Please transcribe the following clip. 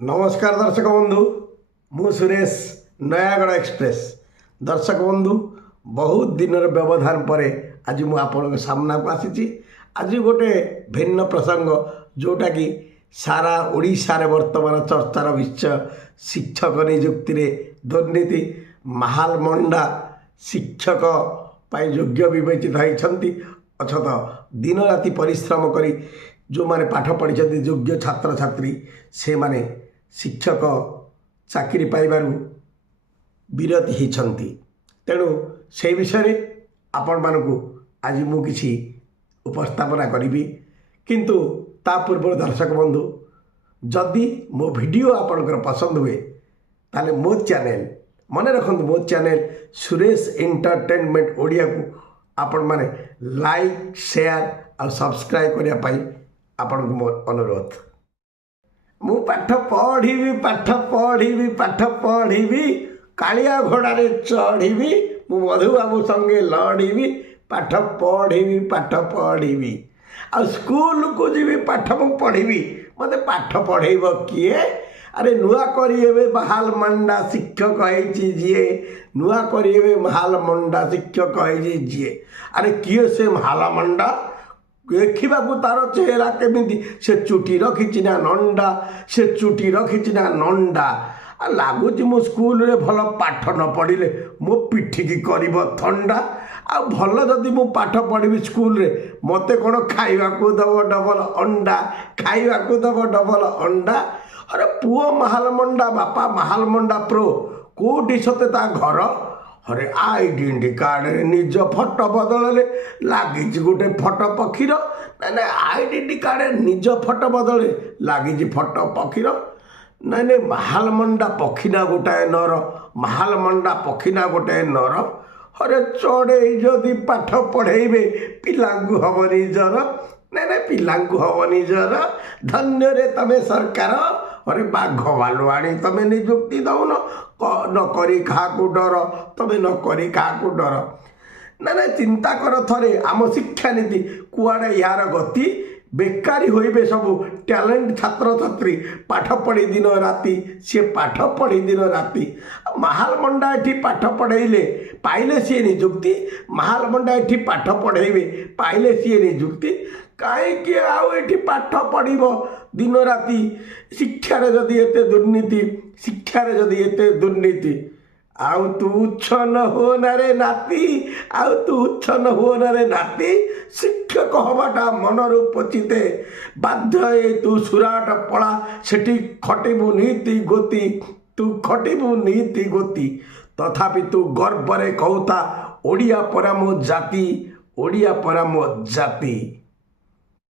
नमस्कार दर्शक बंधु मु सुरेश नयागढ़ एक्सप्रेस दर्शक बंधु बहुत दिन व्यवधान पर आज मु आपण सामना को आसी आज गोटे भिन्न प्रसंग जोटा कि सारा ओडिशा रे वर्तमान चर्चार विषय शिक्षक नियुक्ति रे दुर्नीति महाल मंडा शिक्षक पाई योग्य विवेचित होती अथत दिन राति परिश्रम करी जो माने पाठ पढ़ी योग्य छात्र छात्री से माने शिक्षक चाकरी पाइबारु विरति होती तेणु से विषय आपण मानकु आज मु किछि उपस्थापना करी किंतु ता पूर्व दर्शक बंधु जदि मो वीडियो आपनकर पसंद हुए ताले मो चैनल मन रखु मो चैनल सुरेश एंटरटेनमेंट ओडिया को आपण माने लाइक शेयर और सब्सक्राइब करिया पाई आपण को मोर अनुरोध मु पाठ पढ़ी कालिया घोड़े चढ़ी मु मधुबाबू संगे लड़ी पाठ पढ़ी आ स्कूल को जी पाठ मु पढ़ी मत पाठ पढ़ेब किए अरे नुआ करिए महाल मंडा शिक्षक है जीए नुआ करिए महाल मंडा शिक्षक है जीए अरे किए से महाल मंडा देखा तार चेहरा केमी से चुटी रखी ना नंडा से चुटी रखी ना नंडा लगुच मो स्कूल रे भल पाठ न पढ़ले मो पिठी की करब थंडा आ भल जदि मु पाठ पढ़ी स्कूल रे मते कौन खाइबा को दब डबल अंडा खाइबा को दब डबल अंडा अरे पुओ महाल मंडा बापा महाल मंडा प्रो कोटी सते ता घर अरे आईडेंटी कार्ड निज फोटो बदल लगी गोटे फोटो पक्षीर ना आईडेंटी कार्ड निज फोटो बदल लगी फोटो पक्षीर ना महाल मंडा पक्षीना गोटाए नर महाल मंडा पक्षीना गोटाए नर अरे चढ़े जदि पाठ पढ़ेबे पिलांकु हम निजर ना पिलांकु हम निजर धन्य रे तमे सरकार अरे बाघ भालु आनी तमे नियुक्ति दौन न करी क्या डर तमे न करी क्या डर ना चिंता कर थरे आम शिक्षा नीति कुआड़े यार गति बेकारी होइबे सब टैलेंट छात्र छात्री पाठ पढ़ी दिन राति सी पाठ पढ़ी दिन राति महाल मंडा एठी पाठ पढ़ेले पाइले सी नियुक्ति महाल मंडा एठी पाठ पढ़ेबे पाइले सी नियुक्ति कहीं आठी पाठ पढ़ब दिन राति शिक्षार जदि एते दुर्नीति शिक्षार जदि एते दुर्नीति आउ तू उच्च न हो ना रे नाती आउ तू उच्च न हो ना रे नाती शिक्षक हवाटा मनरू पचिते बाध्य तू सुराट पड़ा सेठी खटिबु नीति गोती तू खटिबु नीति गोती तथापि तू गर्व रे कहता ओडिया परा मो जाति ओडिया परा मो जाति।